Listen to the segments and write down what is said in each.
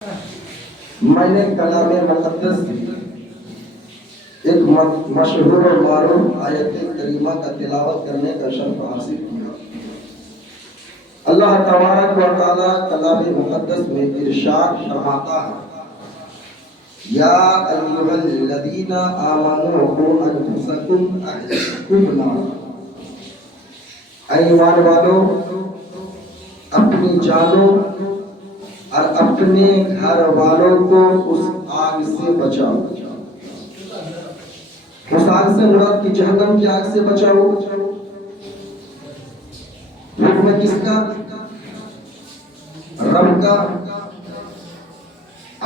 میں نے کلام مقدس ایک مشہور اور معروف آیت کریمہ کا تلاوت کرنے کا شرف حاصل کیا۔ اللہ تبارک و تعالیٰ کلام مقدس میں ارشاد فرماتا ہے، یا ایھا الذین آمنوا قوا انفسکم واہلیکم نارا، اے ایمان والو اپنی جانوں اور اپنے گھر والوں کو اس آگ سے بچاؤ۔ اس آگ سے مراد کی جہنم کی آگ سے بچاؤ۔ حکم کس کا؟ رب کا۔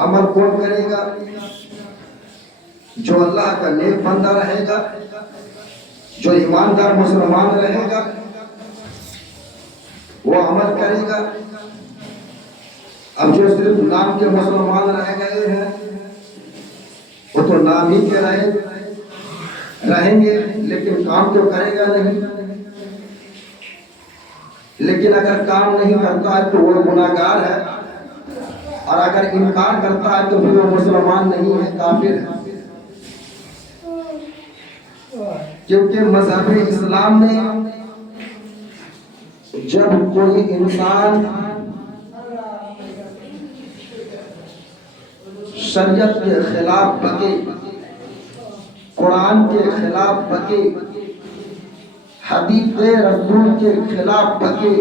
عمل کون کرے گا؟ جو اللہ کا نیک بندہ رہے گا، جو ایماندار مسلمان رہے گا، وہ عمل کرے گا۔ اب جو صرف نام کے مسلمان رہ گئے ہیں، وہ تو نام ہی کے رہیں گے لیکن کام تو کرے گا نہیں۔ لیکن اگر کام نہیں کرتا ہے تو وہ گناہگار ہے، اور اگر انکار کرتا ہے تو پھر وہ مسلمان نہیں ہے، کافر ہے۔ کیونکہ مذہب اسلام میں جب کوئی انسان شریعت کے خلاف بکے، قرآن کے خلاف بکے، حدیث رسول کے خلاف بکے،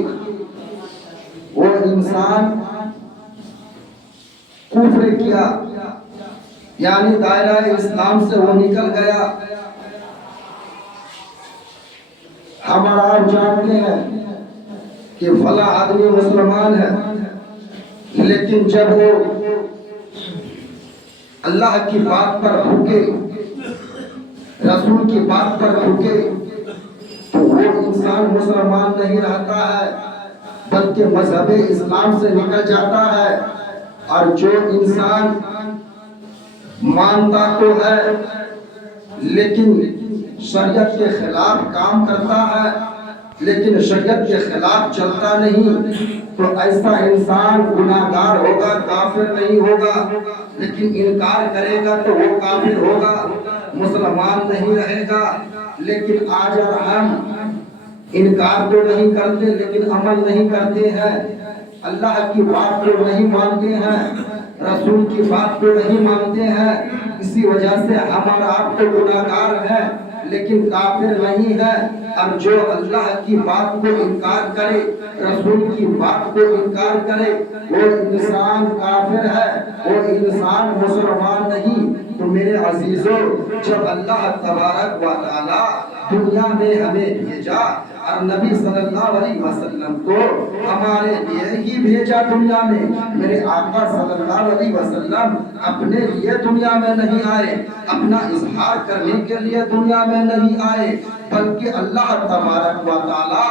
وہ انسان کفر کیا، یعنی دائرہ اسلام سے وہ نکل گیا۔ ہم اور آپ جانتے ہیں کہ فلاں آدمی مسلمان ہے، لیکن جب وہ اللہ کی بات پر رکے، رسول کی بات پر رکے، تو وہ انسان مسلمان نہیں رہتا ہے بلکہ مذہب اسلام سے نکل جاتا ہے۔ اور جو انسان مانتا تو ہے لیکن شریعت کے خلاف کام کرتا ہے، لیکن شریعت کے خلاف چلتا نہیں، تو ایسا انسان گناہگار ہوگا، کافر نہیں ہوگا۔ لیکن انکار کرے گا تو وہ کافر ہوگا، مسلمان نہیں رہے گا۔ لیکن آج اور ہم انکار تو نہیں کرتے لیکن عمل نہیں کرتے ہیں، اللہ کی بات کو نہیں مانتے ہیں، رسول کی بات کو نہیں مانتے ہیں۔ اسی وجہ سے ہم اور آپ تو گناہگار ہیں لیکن کافر نہیں ہے۔ اور جو اللہ کی بات کو انکار کرے، رسول کی بات کو انکار کرے، وہ انسان کافر ہے، وہ انسان مسلمان نہیں۔ تو میرے عزیزوں، جب اللہ تبارک و تعالی دنیا میں ہمیں بھیجا، اور نبی صلی اللہ علیہ وسلم کو ہمارے لیے ہی بھیجا دنیا میں، میرے آقا صلی اللہ علیہ وسلم اپنے لیے دنیا میں نہیں آئے، اپنا اظہار کرنے کے لیے دنیا میں نہیں آئے، بلکہ اللہ تبارک و تعالی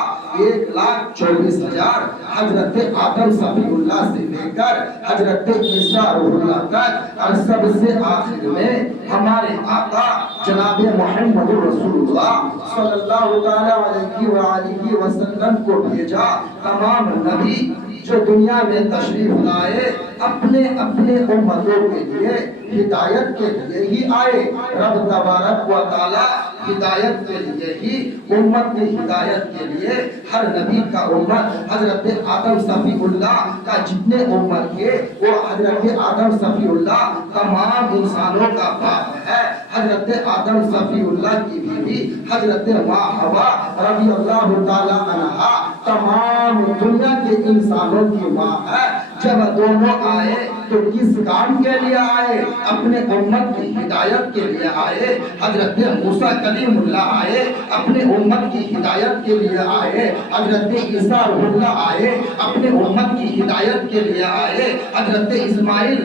1,24,000 حضرت آدم صفی اللہ سے لے کر حضرت عیسیٰ روح اللہ تک، اور سب سے آخر میں ہمارے آقا جناب محمد رسول اللہ صلی اللہ علیہ وآلہ وسلم کو بھیجا۔ تمام نبی جو دنیا میں تشریف لائے اپنے اپنے امتوں کے لیے ہدایت کے لیے ہی آئے۔ رب تبارک و تعالی ہدایت کے لیے ہی، امت کی ہدایت کے لیے ہر نبی کا امت، حضرت آدم صفی اللہ کا جتنے امت تھے وہ حضرت آدم صفی اللہ تمام انسانوں کا باپ ہے۔ حضرت آدم صفی اللہ کی بیوی حضرت ماں حوا رضی اللہ تعالی عنہا تمام دنیا کے انسانوں کی ماں ہے۔ جب دونوں آئے تو کس کام کے لیے آئے؟ اپنے امت کی ہدایت کے لیے آئے۔ حضرت موسیٰ کلیم اللہ آئے، اپنے امت کی ہدایت کے لیے آئے۔ حضرت عیسیٰ روح اللہ آئے، اپنے امت کی ہدایت کے لیے آئے۔ حضرت اسماعیل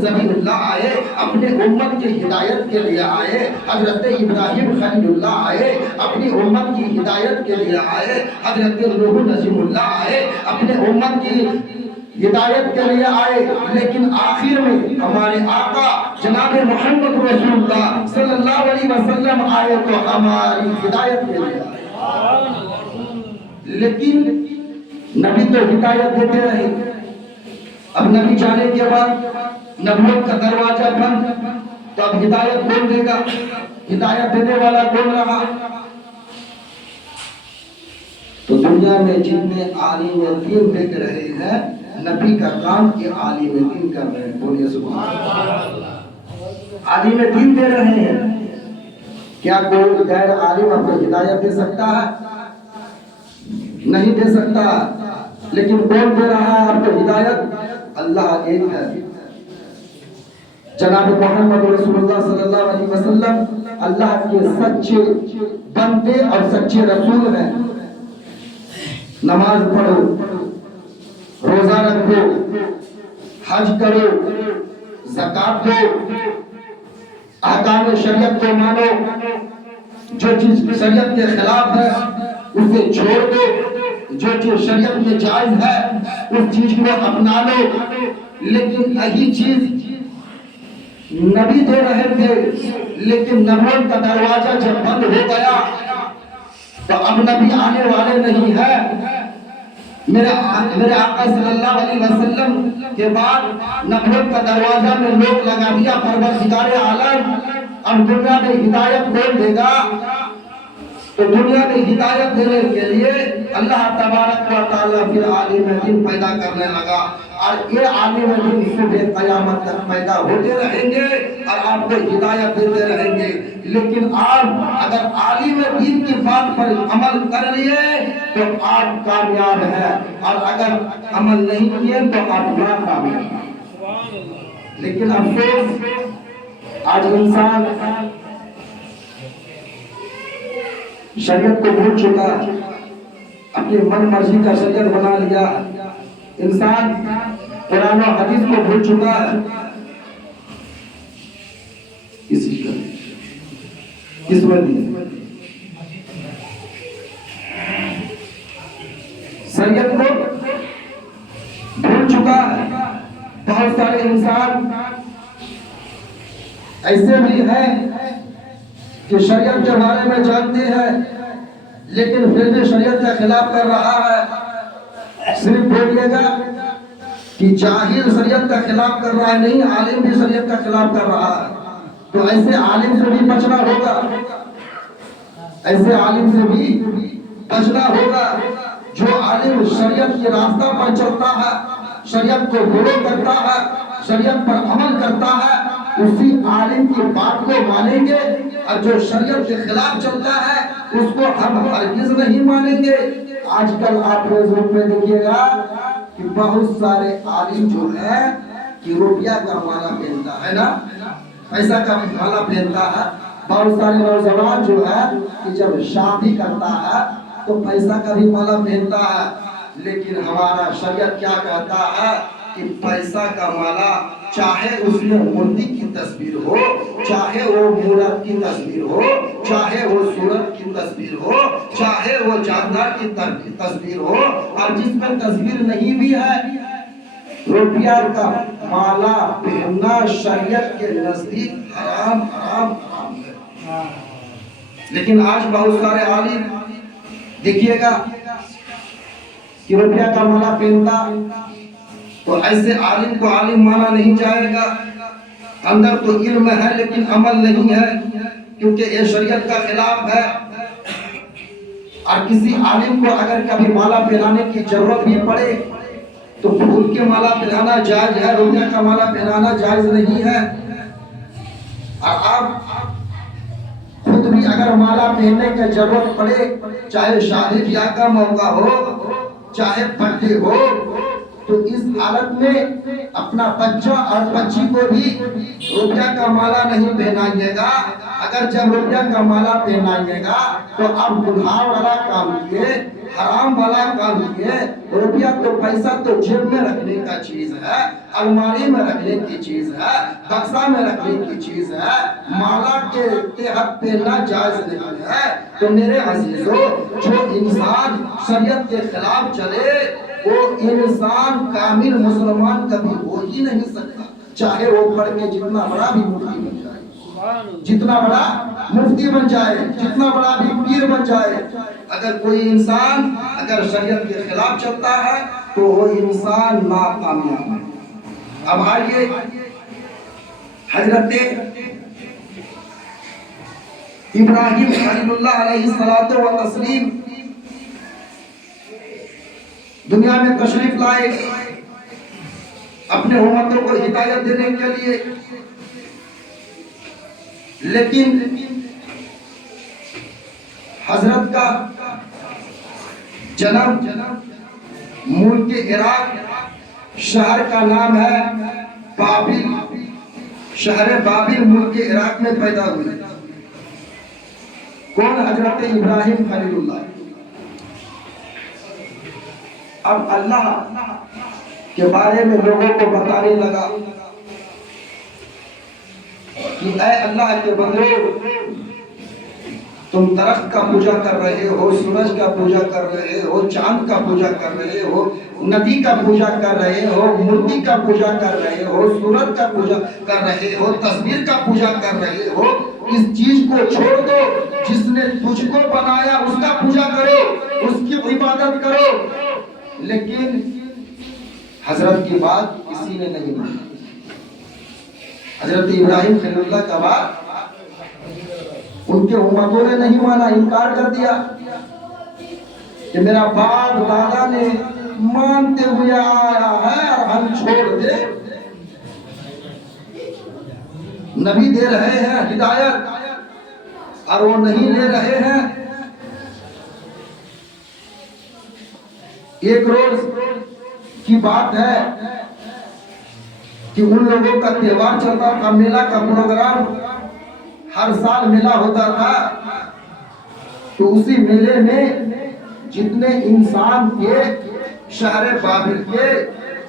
ذبیح اللہ آئے، اپنے امت کی ہدایت کے لیے آئے۔ حضرت ابراہیم خلیل اللہ آئے، اپنی امت کی ہدایت کے لیے آئے۔ حضرت نوح نجم اللہ آئے، اپنے امت کی ہدایت کے لیے آئے۔ لیکن آخر میں ہمارے آقا جناب محمد رسول اللہ صلی اللہ علیہ وسلم آئے تو ہماری ہدایت کے لیے آئے۔ لیکن نبی تو ہدایت دیتے رہے، اب نبی جانے کے بعد نبوت کا دروازہ بند، تو اب ہدایت کون دے گا؟ ہدایت دینے والا کون رہا؟ تو دنیا میں جتنے عالم دین دیکھ رہے ہیں، نبی کا کام کہ عالم دین کر رہے ہیں. بولیے سبحان اللہ. عالم دین دے رہے ہیں. کیا کوئی غیر عالم آپ کو ہدایت دے سکتا ہے؟ نہیں دے سکتا. لیکن کون دے رہا ہے آپ کو ہدایت؟ اللہ ایک ہے. جناب محمد رسول اللہ صلی اللہ علیہ وسلم اللہ کے سچے بندے اور سچے رسول ہیں. نماز پڑھو، روزہ رکھو، حج کرو، زکات دو، احکام شریعت کو مانو. جو چیز شریعت کے خلاف ہے اسے چھوڑ دو، جو چیز شریعت میں جائز ہے اس چیز کو اپنا لو. لیکن یہی چیز نبی دے رہے تھے، لیکن نبوت کا دروازہ جب بند ہو گیا تو اب نبی آنے والے نہیں ہے. میرے آقا صلی اللہ علیہ وسلم کے بعد نبوت کا دروازہ میں لوگ لگا دیا پروردگار عالم. اب دنیا میں ہدایت کون دے گا؟ تو دنیا میں ہدایت دینے کے لیے اللہ تبارک و تعالیٰ پھر عالم دین پیدا کرنے لگا. اور یہ عالم دین صبح قیامت تک پیدا ہوتے رہیں گے اور آپ کو ہدایت دیتے رہیں گے. لیکن آپ اگر عالم دین کی بات پر عمل کر لیے تو آپ کامیاب ہیں، اور اگر عمل نہیں کیے تو آپ ناکامیاب ہیں. لیکن افسوس آج انسان شریعت کو بھول چکا، اپنی من مرضی کا شریعت بنا لیا. انسان قرآن و حدیث کو بھول چکا ہے. کس وجہ شریعت کو بھول چکا ہے. بہت سارے انسان ایسے بھی ہیں کہ شریعت کے بارے میں جانتے ہیں لیکن پھر بھی شریعت کا خلاف کر رہا ہے. صرف بولیے گا کہ جاہل شریعت کا خلاف کر رہا ہے، نہیں، عالم بھی شریعت کا خلاف کر رہا ہے. تو ایسے عالم سے بھی بچنا ہوگا، ایسے عالم سے بھی بچنا ہوگا. جو عالم شریعت کے راستہ پر چلتا ہے، شریعت کو فالو کرتا ہے، شریعت پر عمل کرتا ہے، اسی عالم کی بات کو مانیں گے. اور جو شریعت کے خلاف چلتا ہے اس کو ہم ہرگز نہیں مانیں گے. آج کل آپ فیس بک میں دیکھیے گا کہ بہت سارے عالم جو ہے کہ روپیہ کا مالا پہنتا ہے نا، پیسہ کا مالا پہنتا ہے. بہت سارے نوجوان جو ہے کہ جب شادی کرتا ہے تو پیسہ کا بھی مالا پہنتا ہے. لیکن ہمارا شریعت کیا کہتا ہے کہ پیسہ کا مالا چاہے اس میں مردی کی تصویر ہو، چاہے وہ مورت کی تصویر ہو، چاہے وہ سورت کی تصویر ہو، چاہے وہ جاندار کی تصویر ہو، اور جس میں تصویر نہیں بھی ہے، روپیہ کا مالا پہننا شریعت کے نزدیک حرام حرام حرام ہے. لیکن آج بہت سارے عالم دیکھیے گا کہ روپیہ کا مالا پہنتا، تو ایسے عالم کو عالم مانا نہیں جائے گا. اندر تو علم ہے لیکن عمل نہیں ہے، کیونکہ یہ شریعت کا خلاف ہے. اور کسی عالم کو اگر کبھی مالا پہنانے کی ضرورت بھی پڑے تو پھول کے مالا پہنانا جائز ہے، روپیہ کا مالا پہنانا جائز نہیں ہے. اور آپ خود بھی اگر مالا پہننے کی ضرورت پڑے، چاہے شادی بیاہ کا موقع ہو، چاہے برتھڈے ہو، تو اس حالت میں اپنا بچہ اور بچی کو بھی روپیہ کا مالا نہیں پہنائیے گا. اگر جب روپیہ کا مالا پہنائیے گا تو آپ گناہ والا کام کیے، حرام والا کام کیے. روپیہ تو پیسہ تو جیب میں رکھنے کا چیز ہے، الماری میں رکھنے کی چیز ہے، بکسا میں رکھنے کی چیز ہے. مالا کے تحت پہننا جائز نہیں ہے. تو میرے عزیزو، جو انسان شریعت کے خلاف چلے وہ انسان کامل مسلمان کبھی ہو ہی نہیں سکتا، چاہے وہ پڑھ کے جتنا بڑا بھی مفتی بن جائے، جتنا بڑا مفتی بن جائے، جتنا بڑا بھی پیر بن جائے. اگر کوئی انسان اگر شریعت کے خلاف چلتا ہے تو وہ انسان ناکامیاب ہے. اب آئیے حضرت ابراہیم خلیل اللہ علیہ الصلوۃ والتسلیم دنیا میں تشریف لائے اپنے امتوں کو ہدایت دینے کے لیے، لیکن حضرت کا جنم ملک عراق، شہر کا نام ہے بابل، شہر بابل ملک عراق میں پیدا ہوئے۔ کون؟ حضرت ابراہیم خلیل اللہ۔ اب اللہ کے بارے میں لوگوں کو بتانے لگا کہ اے اللہ کے بندو، تم درخت کا پوجا کر رہے ہو، سورج کا پوجا کر رہے ہو، چاند کا پوجا کر رہے ہو، ندی کا پوجا کر رہے ہو، مورتی کا پوجا کر رہے ہو، سورج کا پوجا کر رہے ہو، تصویر کا پوجا کر رہے ہو۔ اس چیز کو چھوڑ دو، جس نے تجھ کو بنایا اس کا پوجا کرو، اس کی عبادت کرو۔ لیکن حضرت کی بات کسی نے نہیں مانی۔ حضرت ابراہیم خلیل اللہ کا بات ان کے امتوں نے نہیں مانا، انکار کر دیا کہ میرا باپ دادا نے مانتے ہوئے آیا ہے اور ہم چھوڑ دے۔ نبی دے رہے ہیں ہدایت اور وہ نہیں لے رہے ہیں۔ ایک روز کی بات ہے کہ ان لوگوں کا تہوار چلتا تھا، میلہ کا پروگرام، ہر سال میلہ ہوتا تھا۔ تو اسی میلے میں جتنے انسان تھے شہر بابل کے،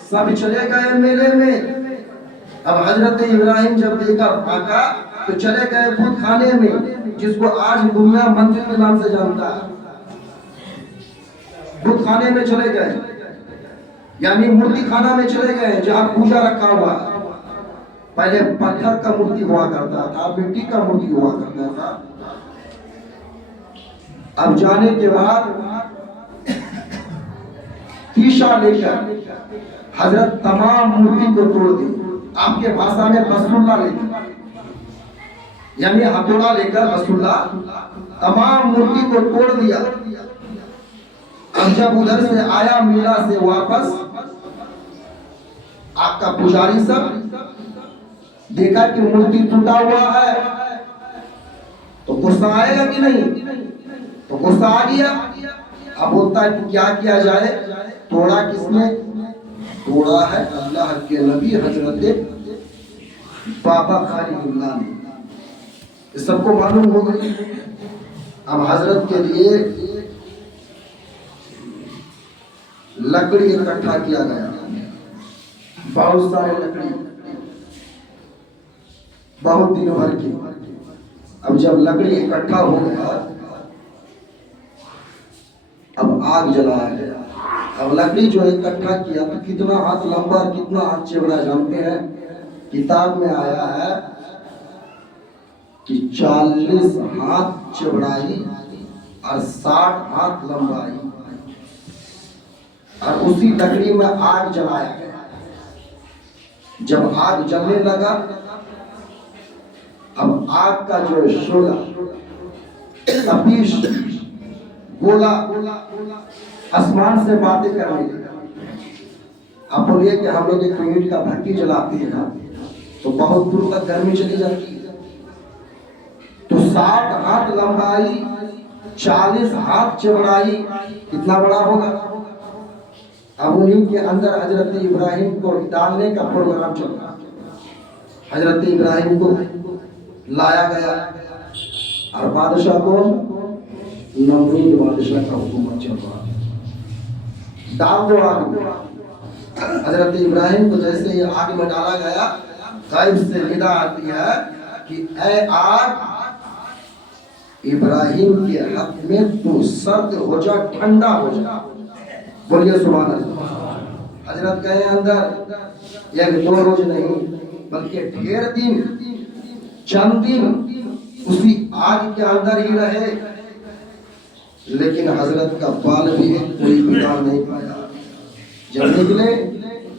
سب چلے گئے میلے میں۔ اب حضرت ابراہیم جب دیکھا پھاکا تو چلے گئے بت خانے میں، جس کو آج دنیا مندر کے نام سے جانتا ہے۔ بت خانے میں چلے گئے، یعنی مورتی خانہ میں چلے گئے، جہاں پوجا رکھا ہوا۔ پہلے پتھر کا مورتی ہوا کرتا تھا، مٹی کا مورتی ہوا کرتا تھا۔ اب جانے کے بعد تیشا لے کر حضرت تمام مورتی کو توڑ دی۔ آپ کے بھاشا میں بسولہ لے کر، یعنی ہتھوڑا لے کر بسولہ تمام مورتی کو توڑ دیا۔ اب جب ادھر سے آیا میلہ سے واپس، آپ کا پجاری سب دیکھا کہ مورتی ٹوٹا ہوا ہے تو غصہ آئے گا کہ نہیں؟ تو غصہ آ گیا۔ اب ہوتا ہے کہ کیا کیا جائے؟ توڑا کس نے؟ توڑا ہے اللہ کے نبی حضرت بابا خلیل اللہ نے۔ یہ سب کو معلوم ہو گئی۔ اب حضرت کے لیے لکڑی اکٹھا کیا گیا، بہت سارے لکڑی، بہت دن بھر کی۔ اب جب لکڑی اکٹھا ہو گیا، اب آگ جلایا گیا۔ اب لکڑی جو اکٹھا کیا تو کتنا ہاتھ لمبا اور کتنا ہاتھ چوڑا جانتے ہیں؟ کتاب میں آیا ہے کہ 40 ہاتھ چوڑائی اور 60 ہاتھ لمبائی، اور اسی لکڑی میں آگ جلایا گیا۔ جب آگ جلنے لگا، اب آگ کا جو شعلہ تپیش گولا آسمان سے باتیں کرنے لگا۔ اب بولیے کہ ہم لوگ ایک یونٹ کا بھٹی جلاتے ہیں تو بہت دور تک گرمی چلی جاتی ہے۔ تو 60 ہاتھ لمبائی، 40 ہاتھ چوڑائی، کتنا بڑا ہوگا؟ اب انہیں کے اندر حضرت ابراہیم کو ڈالنے کا پروگرام چل رہا۔ حضرت ابراہیم کو لایا گیا اور بادشاہ کو، نمرود بادشاہ کا حکومت چل رہا، ڈال دو آگ میں۔ حضرت ابراہیم کو جیسے ہی آگ میں ڈالا گیا، غیب سے ندا آتی ہے کہ اے آگ، ابراہیم کے حق میں تو سرد ہو جا، ٹھنڈا ہو جا۔ بولیے سبحان اللہ۔ حضرت گئے اندر، ایک دو روز نہیں بلکہ ڈھیر دن، چند دن اسی آگ کے اندر ہی رہے، لیکن حضرت کا بال بھی کوئی بگاڑ نہیں پایا۔ جب نکلے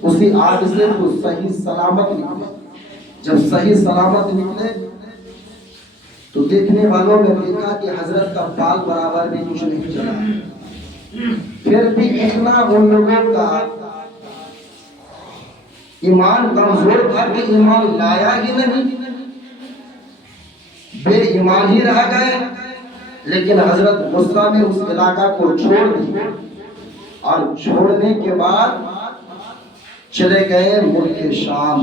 اسی آگ سے وہ صحیح سلامت نکلے. جب صحیح سلامت نکلے تو دیکھنے والوں نے دیکھا کہ حضرت کا بال برابر بھی کچھ نہیں چلا. پھر بھی اتنا ان لوگوں کا ایمان کمزور تھا کہ ایمان لایا ہی نہیں, بے ایمان ہی رہ گئے. لیکن حضرت غصہ میں اس علاقہ کو چھوڑ دی اور چھوڑنے کے بعد چلے گئے ملک شام.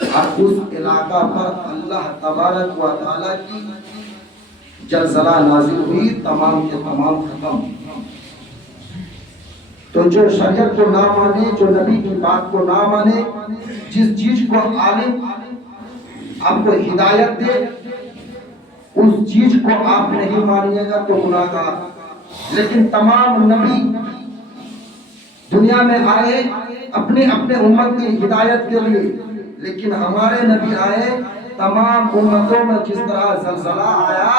اور اس علاقہ پر اللہ تبارک و تعالیٰ کی زلزلہ نازل ہوئی, تمام کے تمام ختم. تو جو شریعت کو نہ مانے, جو نبی کی بات کو نہ مانے, جس چیز کو عالم آپ کو ہدایت دے اس چیز کو آپ نہیں مانیے گا تو گناہ گار. لیکن تمام نبی دنیا میں آئے اپنے اپنے امت کی ہدایت کے لیے, لیکن ہمارے نبی آئے تمام امتوں میں جس طرح زلزلہ آیا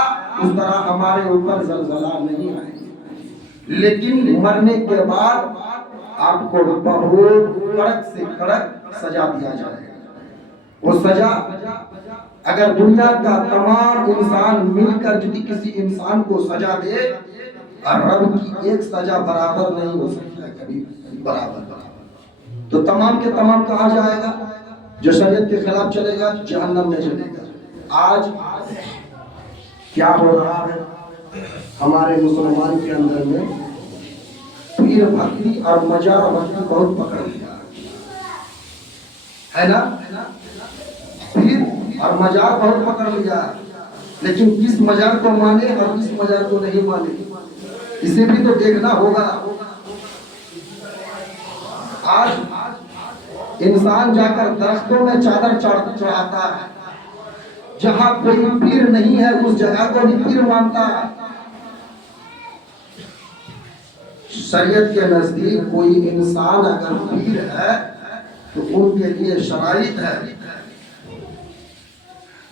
اس طرح ہمارے اوپر زلزلہ نہیں آئے. لیکن مرنے کے بعد آپ کو بہت کڑک سے کڑک سزا دیا جائے گا. وہ سزا اگر دنیا کا تمام انسان مل کر یدی کسی انسان کو سزا دے, اور رب کی ایک سزا برابر نہیں ہو سکتا ہے کبھی برابر. تو تمام کے تمام کہا جائے گا. جو شریعت کے خلاف چلے گا جہنم میں چلے گا. آج کیا ہو رہا ہے ہمارے مسلمان کے اندر میں, پیر بھکتی اور مزار بھکتی بہت پکڑ لیا ہے نا. پیر اور مزار بہت پکڑ لیا, لیکن کس مزار کو مانے اور کس مزار کو نہیں مانے اسے بھی تو دیکھنا ہوگا. آج انسان جا کر درختوں میں چادر چڑھاتا ہے, جہاں کوئی پیر نہیں ہے اس جگہ کو بھی پیر مانتا ہے. شریعت کے نزدیک کوئی انسان اگر پیر ہے تو ان کے لیے شرائط ہے.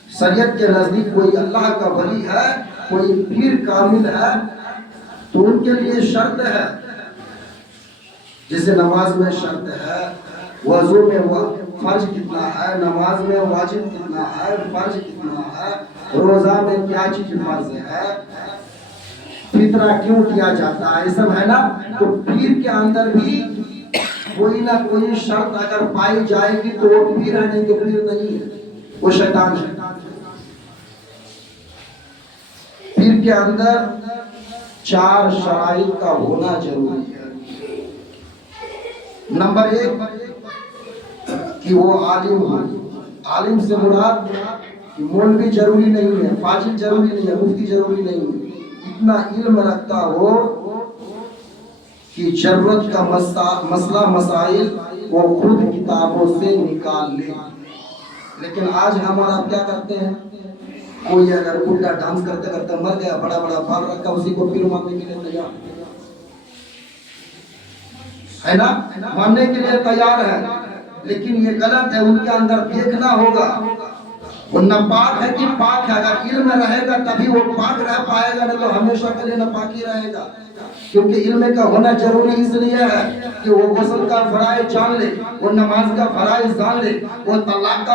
شریعت کے نزدیک کوئی اللہ کا ولی ہے, کوئی پیر کامل ہے تو ان کے لیے شرط ہے. جیسے نماز میں شرط ہے, وضو میں فرض کتنا ہے, نماز میں واجب کتنا ہے, فرض کتنا ہے, روزہ میں کیا چیز فرض ہے, فطرہ کیوں کیا جاتا ہے, یہ سب ہے نا. تو پیر کے اندر بھی کوئی نہ کوئی شرط اگر پائی جائے گی تو وہ پیر ہے, نہیں تو پیر نہیں ہے, وہ شیطان ہے. پیر کے اندر 4 شرائط کا ہونا ضروری ہے. نمبر 1 کہ وہ عالم ہو. عالم سے مراد مولوی ضروری نہیں ہے, فاضل ضروری نہیں ہے, مفتی ضروری نہیں ہے. اتنا علم رکھتا ہو کہ ضرورت کا مسئلہ مسائل وہ خود کتابوں سے نکال لے. لیکن آج ہمارا کیا کرتے ہیں, کوئی اگر الٹا ڈانس کرتے کرتے مر گیا, بڑا بڑا بال رکھا, اسی کو پیر ماننے کے لیے تیار ہے نا, ماننے کے لیے تیار ہے. لیکن یہ غلط ہے, ان کے اندر دیکھنا ہوگا وہ ناپاک ہے کہ پاک ہے. اگر علم رہے گا تبھی وہ پاک رہ پائے گا, نہیں تو ہمیشہ کے لیے ناپاکی رہے گا. کیونکہ علم کا ہونا ضروری اس لیے ہے کہ وہ غسل کا فرائض جان لے, وہ نماز کا فرائض جان لے, وہ طلاق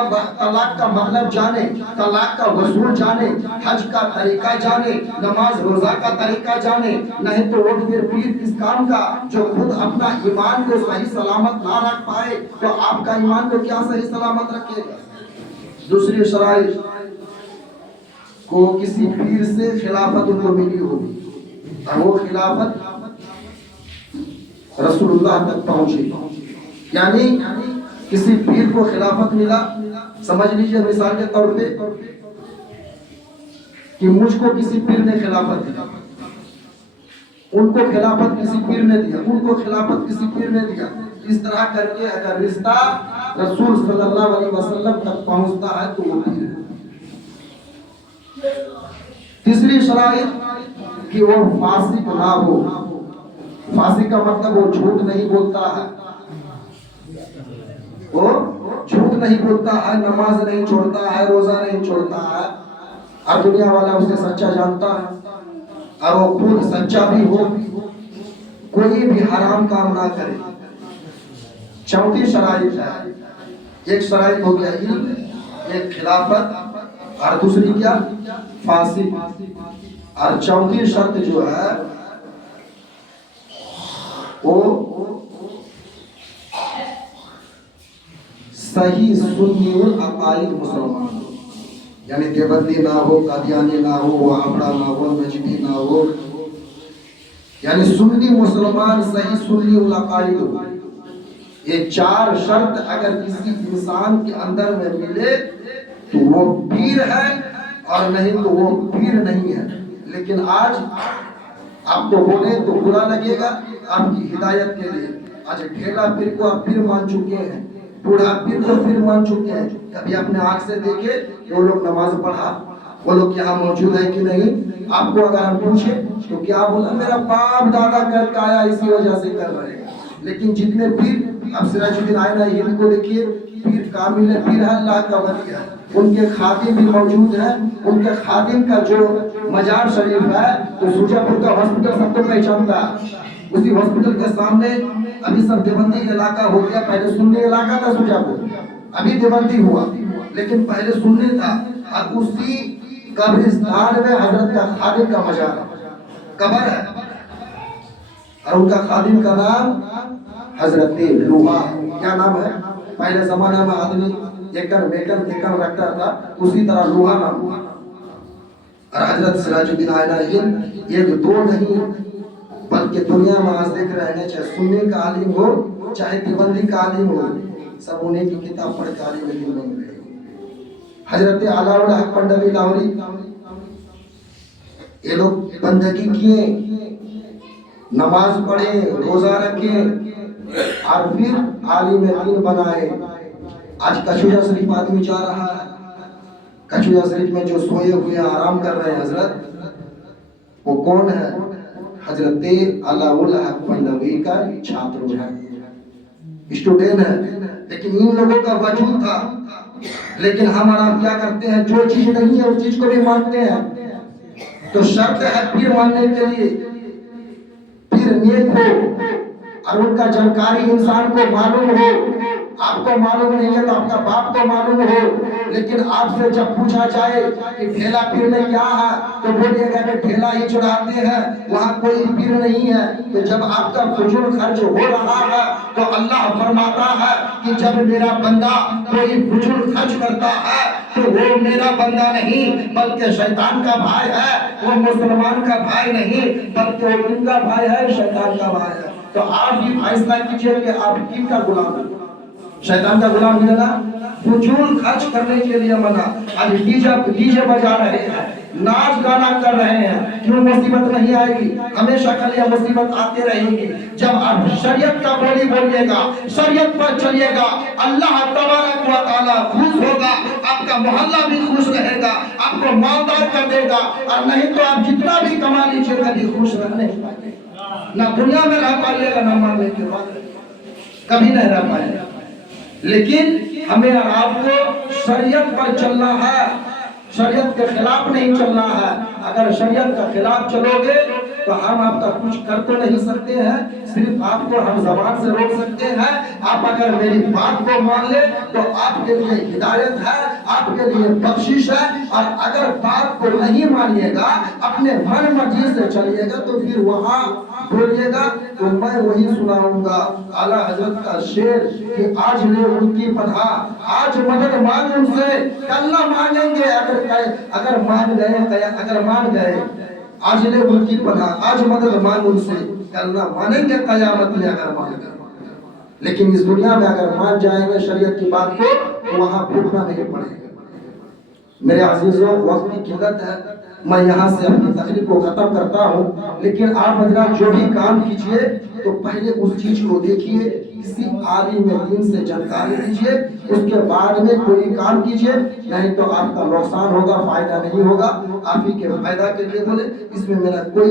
کا مطلب جانے, طلاق کا وصول جانے, حج کا طریقہ جانے, نماز روزہ کا طریقہ جانے. نہیں تو وہ پھر پیر کس کام کا جو خود اپنا ایمان کو صحیح سلامت نہ رکھ پائے, تو آپ کا ایمان کو کیا صحیح سلامت رکھے گا. دوسری شرائط کو کسی پیر سے خلافت ان کو ملی ہوگی, اور وہ خلافت رسول اللہ تک پہنچی. یعنی کسی پیر کو خلافت ملا, سمجھ لیجئے مثال کے طور پہ کہ مجھ کو کسی پیر نے خلافت دیا, ان کو خلافت کسی پیر نے دیا, ان کو خلافت کسی پیر نے دیا. اس طرح کر کے اگر رشتہ رسول صلی اللہ علیہ وسلم تک پہنچتا ہے تو وہ پیر ہے. تیسری شرائط کہ وہ فاسق نہ ہو. فاسق کا مطلب وہ جھوٹ نہیں بولتا ہے, وہ جھوٹ نہیں بولتا ہے, نماز نہیں چھوڑتا ہے, روزہ نہیں چھوڑتا ہے, اور دنیا والا اسے سچا جانتا ہے, اور وہ خود سچا بھی ہو. کوئی بھی حرام کام نہ کرے. چوتھی شرائط ہے. ایک شرائط ہو گیا علم، ایک خلافت، اور دوسری کیا؟ فاسق. اور چوتھی شرط جو ہے وہ صحیح سنی العقائد مسلمان، یعنی دیوبندی نہ ہو، قادیانی نہ ہو، وہابڑا نہ ہو، نجدی نہ ہو، یعنی سنی مسلمان صحیح سنی العقائد ہو. یہ چار شرط اگر کسی انسان کے اندر میں ملے تو وہ پیر ہے، اور نہیں تو وہ پیر نہیں ہے. لیکن آج آپ کو بولے تو برا لگے گا آپ کی ہدایت کے لیے. آج ڈھیلا پیر کو آپ پیر مان چکے ہیں، بوڑھا پیر کو پیر مان چکے ہیں. کبھی اپنے آنکھ سے دیکھے وہ لوگ نماز پڑھا، وہ لوگ یہاں موجود ہے کہ نہیں؟ آپ کو اگر ہم پوچھے تو کیا بولا؟ میرا باپ دادا کر کے آیا، اسی وجہ سے کر رہے ہیں. لیکن جتنے پیر، اب سراج الدین آئینہ ہند کو دیکھیے، پیر کامل ہے، پیر ہے، اللہ کا ولی ہے. ان کے خادم بھی موجود ہیں. ان کے خادم کا جو مزار شریف ہے تو سوجا پور کا ہاسپٹل سب کو پہچانتا ہے. اسی ہاسپٹل کے سامنے ابھی سب دیوبندی علاقہ ہو گیا. پہلے سنی علاقہ تھا سوجا پور، ابھی دیوبندی ہوا، لیکن پہلے سنی تھا. اور اسی قبرستان میں حضرت کا خادم کا مزار قبر ہے، اور ان کا خادم کا نام حضرت لوہا. کیا نام ہے؟ پہلے زمانہ میں آدمی ایکڑ میٹر ایکڑ رکھتا تھا، اسی طرح لوہا نام ہوا. اور حضرت سراج الدین آئینہ ہند ایک دو نہیں بلکہ دنیا میں آج دیکھ رہے ہیں، چاہے سنی کا عالم ہو چاہے دیوبندی کا عالم ہو، سب انہیں کی کتاب پڑھ کے عالم دین بن گئے. حضرت علاء الحق پنڈوی لاہوری، یہ لوگ بندگی کیے، نماز پڑھے، روزہ رکھے، اور پھر عالم دین بنائے. آج کچھوجا شریف آدمی جا رہا ہے، کچھوجا شریف میں جو سوئے ہوئے آرام کر رہے ہیں حضرت، وہ کون ہے؟ حضرت علاء الحق پنڈوی کا چھاتر ہے، اسٹوڈنٹ ہے. لیکن ان لوگوں کا وجود تھا. لیکن ہم اور آپ کیا کرتے ہیں؟ جو چیز نہیں ہے اس چیز کو بھی مانتے ہیں. تو شرط ہے پیر ماننے کے لیے پیر نیک ہو، اور ان کا جانکاری انسان کو معلوم ہو. آپ کو معلوم نہیں ہے تو آپ کا باپ کو معلوم ہو. لیکن آپ سے جب پوچھا جائے کہ ڈھیلا پیر میں کیا ہے تو بولیے گا کہ ڈھیلا ہی چڑھاتے ہیں، وہاں کوئی پیر نہیں ہے. تو جب آپ کا فضول خرچ ہو رہا ہے تو اللہ فرماتا ہے کہ جب میرا بندہ کوئی فضول خرچ کرتا ہے تو وہ میرا بندہ نہیں بلکہ شیطان کا بھائی ہے. وہ مسلمان کا بھائی نہیں بلکہ وہ کن کا بھائی ہے؟ شیطان کا بھائی ہے. تو آپ بھی فیصلہ کیجئے کہ آپ کن کا غلام ہیں؟ شیطان کا غلام ہے نا. فضول خرچ کرنے کے لیے منع. آج ڈی جے بجا رہے ہیں، ناچ گانا کر رہے ہیں، کیوں مصیبت نہیں آئے گی؟ ہمیشہ کے لیے مصیبت آتے رہے گی. جب آپ شریعت کا بولی بولیے گا، شریعت پر چلیے گا، اللہ تبارک و تعالیٰ خوش ہوگا، آپ کا محلہ بھی خوش رہے گا، آپ کو مالدار کر دے گا. اور نہیں تو آپ جتنا بھی کما لیجیے کبھی خوش رہنے نہ دنیا میں رہ پائیے گا، نہ ماننے کے بعد کبھی نہیں رہ پائے گا. لیکن ہمیں اور آپ کو شریعت پر چلنا ہے، شریعت کے خلاف نہیں چلنا ہے. اگر شریعت کا خلاف چلو گے تو ہم آپ کا کچھ کر تو نہیں سکتے ہیں، صرف آپ کو ہم زبان سے روک سکتے ہیں. آپ اگر میری بات کو مان لے تو آپ کے لیے ہدایت ہے، آپ کے لیے بخشش ہے. اور اگر بات کو نہیں مانیے گا، اپنے من مرضی سے چلیے گا تو پھر وہاں بولیے گا تو میں وہی سناؤں گا. اعلیٰ حضرت کا شعر کہ آج لے ان کی پناہ، آج مدد مانگ ان سے، کل نہ مانگیں گے اگر مان گئے. آج لے ان کی پناہ، آج مدد مانگ ان سے، کل نہ مانیں گے قیامت میں اگر مان گئے. لیکن اس دنیا میں اگر مان جائیں گے شریعت کی بات کو تو وہاں پھوٹنا نہیں پڑے گا. میرے عزیزوں، وقت کی قلت ہے، میں یہاں سے اپنی تقریر کو ختم کرتا ہوں. لیکن آپ حضرات جو بھی کام کیجئے تو پہلے اس چیز کو دیکھیے، کسی عالم دین سے جانکاری لیجئے، اس کے بعد میں کوئی کام کیجئے. نہیں تو آپ کا نقصان ہوگا، فائدہ نہیں ہوگا. آپ ہی کے فائدہ کے لیے بولے، اس میں میرا کوئی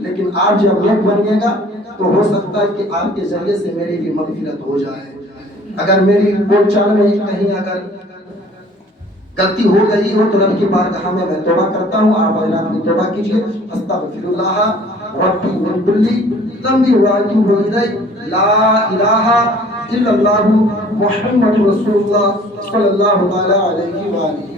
لیکن آپ جب نیک بنیے گا تو ہو سکتا ہے کہ آپ کے ذریعے سے میری بھی مغفرت ہو جائے. اگر میری بول چال میں کہیں اگر غلطی ہو گئی ہو تو رب کی بارگاہ میں توبہ کرتا ہوں. آپ حضرات بھی توبہ کیجئے. استغفر اللہ ربی من کلی ذنبی واتوب الیہ لا الہ الا اللہ محمد رسول اللہ صلی اللہ تعالی علیہ وآلہ